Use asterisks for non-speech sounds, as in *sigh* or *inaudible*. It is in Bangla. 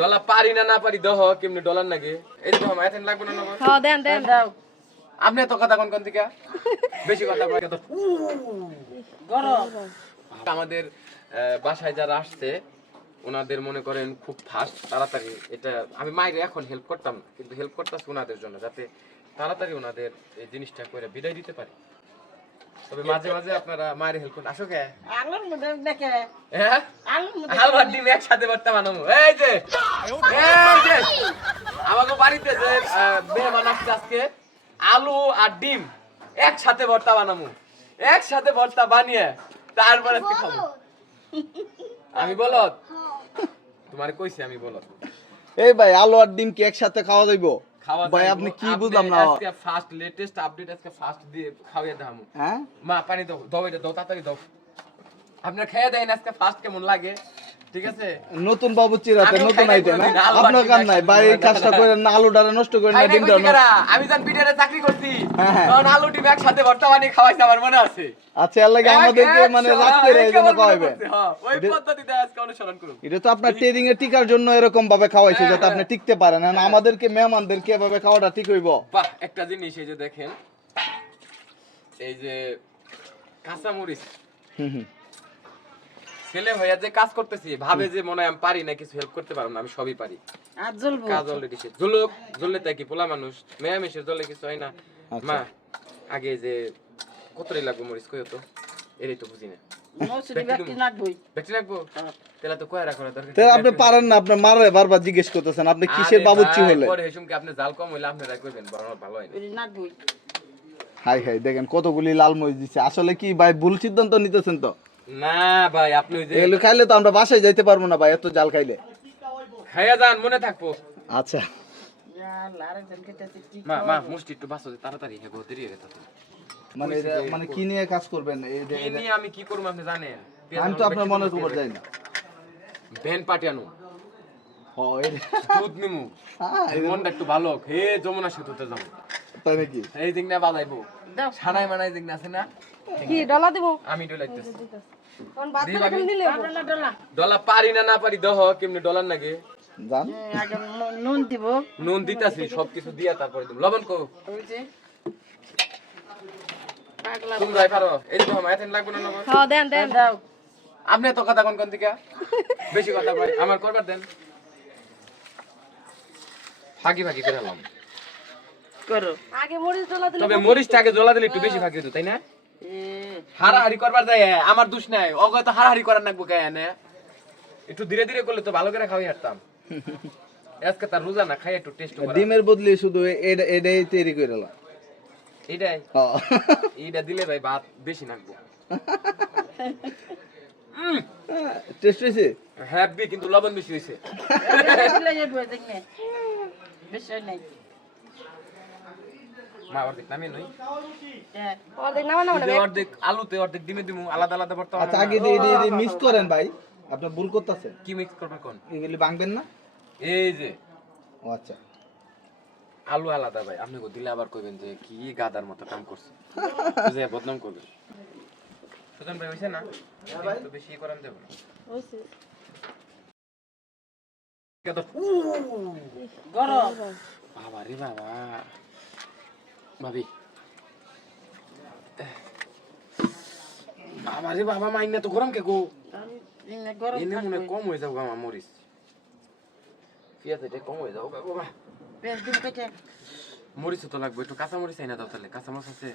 ডলার পারি না না পারি দহ কেমনি ডলার নাকি? এই তো আমার এতেন লাগবে না নগদ? হ্যাঁ দেন দেন। দাও আপনি এত কথা কোন কোন থেকে বেশি কথা কয় তো গরম। আমাদের বাসায় যারা আসছে ওনাদের মনে করেন খুব ফাস্ট তাড়াতাড়ি। এটা আমি মায়ের এখন হেল্প করতাম কিন্তু হেল্প করতেছি ওনাদের জন্য যাতে তাড়াতাড়ি ওনাদের এই জিনিসটা করে বিদায় দিতে পারি। তবে মাঝে মাঝে আপনারা মায়ের হেল্প করুন। আসো কে? আলুর মধ্যে দেখে। হ্যাঁ? আলুর মধ্যে হালুয়ার ডিম একসাথে ভর্তা বানাবো। এই যে এই যে আমাকে বাড়িতে যে মেহমান আসছে আজকে আলু আর ডিম একসাথে ভর্তা বানাবো। একসাথে ভর্তা বানিয়ে তারপরে খাব। আমি বলত তোমার কইছি আমি বলত এই ভাই আলু আর ডিম কি একসাথে খাওয়া যাইবো? খাওয়া ভাই আপনি কি বুঝলাম না। আজকে ফার্স্ট লেটেস্ট আপডেট আজকে ফার্স্ট দিয়ে খাওয়াই দাম হ্যাঁ? মা পানি দাও দাও এটা দাও তাড়াতাড়ি দাও। আপনার খেয়ে দেন আজকে ফার্স্ট কেমন লাগে? ঠিক আছে? নতুন বাবু চিরাতে আমিও নতুন কোনোদিন, আলু আর আপনার কাম নাই? বানানো। কাজটা করে না আলুটারে নষ্ট করে না ডিমটা আমি যখন বিটিআরে চাকরি করছি। হ্যাঁ, হ্যাঁ। আলু ডিম একসাথে ভর্তা বানিয়ে খাওয়াইছে আমার মনে আছে। আচ্ছা এর লাগে আমাদেরকে মানে হ্যাঁ, এই জন্য হ্যাঁ, ওই পদ্ধতিতে আজকে অনুসরণ করুন। এটা তো আপনার ট্রেডিং এর টিকার জন্য এরকম ভাবে খাওয়াইছে হ্যাঁ, যাতে আপনি হ্যাঁ। টিকতে পারেন। আর আমাদেরকে মেহমানদেরকে এভাবে খাওয়াটা ঠিক হইব। বাহ একটা জিনিস এই যে দেখেন এই যে কাঁচা মরিচ হুম হুম। ছেলে হইয়া যে কাজ করতেছি ভাবে যে মনে হয় আমি পারি না কিছু হেল্প করতে পারব না আমি সবই পারি। আর জ্বলবো। কাজ অলরেডি শেষ। জুলুক জ্বললে তাই কি পোলা মানুষ? মেয়া মেশের জলে কিছু হয় না। আচ্ছা। মা আগে যে কতটাই লাগবে মরিচ কই তো? এরই তো বুঝি না। মৌসুমি ব্যক্তি নাকবই। বেটি রাখব তেলা তো কয়রা করা দরকার? তো আপনি পারেন না আপনি মারে বারবার জিজ্ঞেস করতেছেন আপনি কিসের আরে হলে? পরে হেসুম কি আপনি জাল কম হইলে আপনি রাখ করবেন ভালো হয় না। হাই হাই দেখেন কতগুলি লাল মরিচ দিচ্ছে আসলে কি ভাই ভুল সিদ্ধান্ত নিতেছেন তো? না ভাই আপনি ওই যে এগুলো খাইলে তো আমরা বাসায় যাইতে পারব না ভাই এত জাল খাইলে। খাইয়া যান মনে থাকব। আচ্ছা। মা মা মুষ্টি একটু বাঁচো তাড়াতাড়ি হ্যাঁ বহুত দেরি হয়ে গেছে। মানে মানে কি নিয়ে কাজ করবেন? এই কি নিয়ে আমি কি করব আপনি জানেন? আমি তো আপনার মনের খবর যাই না। ভ্যান এই- দুধ নিমু। হ্যাঁ, মনটা একটু ভালো হোক। হে যমুনা সেতুতে যাব। তাই নাকি? এই দিক না বাজাইবো। দাও। সানাই মানাই দিক না আছে না? কি ডলা দিব? আমি ডলাইতেছি কোন বাদ দিলে ভাবি। কেমন দিলে? ডলা ডলা পারি না না পারি দহ কেমনি ডলার নাকি? জান। হ্যাঁ, আগে নুন- দিব। নুন দিতাছি সবকিছু দিয়া তারপরে দিব। লবণ কো ওই তুমি যাই পারো এই তো আমার এতেন লাগবে না লবণ? হ্যাঁ দেন দেন। দাও। আপনি তো কথা কোন কোন থেকে বেশি কথা আমার করবার দেন। ফাঁকি ফাঁকি করে করো। আগে মরিচ ডলা দিলে তবে মরিচটা আগে জ্বলা দিলে একটু বেশি ফাঁকি হতো তাই না? হারাহারি করবার যায় আমার দোষ নাই অগয় তো হারাহারি করার নাকবো কে এনে একটু ধীরে ধীরে করলে তো ভালো করে খাওয়াই হারতাম আজকে তার রোজা না খাই একটু টেস্ট করা ডিমের বদলে শুধু এটা- এটাই তৈরি করে এলাম এইটাই হ্যাঁ। এইটা দিলে ভাই ভাত বেশি নাকবো টেস্ট হয়েছে হ্যাপি কিন্তু লবণ বেশি হয়েছে। বেশি হয় নাই। মা অর্ধেক নামিয়ে নই। হ্যাঁ, অর্ধেক নামা নামা অর্ধেক আলুতে অর্ধেক ডিমে দিমু আলাদা আলাদা ভর্তা আচ্ছা বানাবো আগে না। মিক্স করেন ভাই আপনি ভুল করতেছেন কি মিক্স করবে কোন? এগুলি ভাঙবেন না? এই যে। ও আচ্ছা। আলু আলাদা ভাই আপনি দিলে আবার কইবেন যে কি গাদার মতো কাম করছে। *laughs* বুঝে বদনাম করবে সুজন ভাই হইছে না? তো বেশি করান দেব না। কত গরম। বাবা রে বাবা। ভাবি বাবা রে বাবা মাইনা তো গরম কে গো এনে মনে। কম হয়ে যাব আমার মরিচ। পেঁয়াজ এটা কম হয়ে যাব বাবা পেঁয়াজ দিন কেটে মরিচ তো লাগবে একটু কাঁচা মরিচ চাই না দাও তাহলে। কাঁচা মরিচ আছে।